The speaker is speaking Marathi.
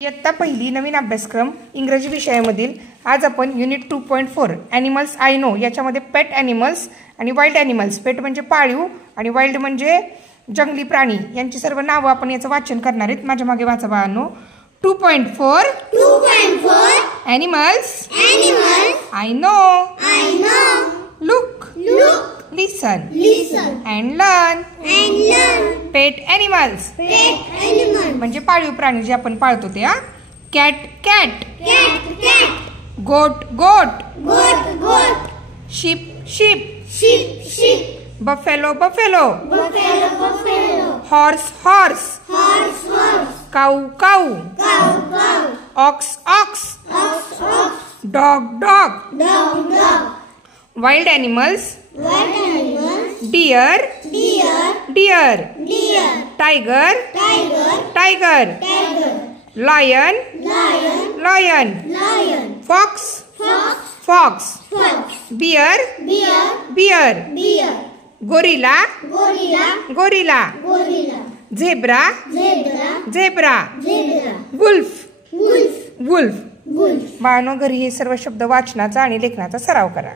इयत्ता पहिली नवीन अभ्यासक्रम इंग्रजी विषयामधील आज आपण युनिट 2.4 ॲनिमल्स आय नो याच्यामध्ये पेट ॲनिमल्स आणि वाईल्ड ॲनिमल्स, पेट म्हणजे पाळीव आणि वाईल्ड म्हणजे जंगली प्राणी, यांची सर्व नावं आपण याचं वाचन करणार आहेत। माझ्या मागे वाचा बाळांनो। 2.4 animals I know look listen and learn pet animals म्हणजे पाळीव प्राणी जे आपण पाळतो ते। Cat goat sheep buffalo horse cow ox dog wild animals deer tiger lion fox bear gorilla zebra wolf बाळांनो, घरी हे सर्व शब्द वाचनाचा आणि लेखनाचा सराव करा।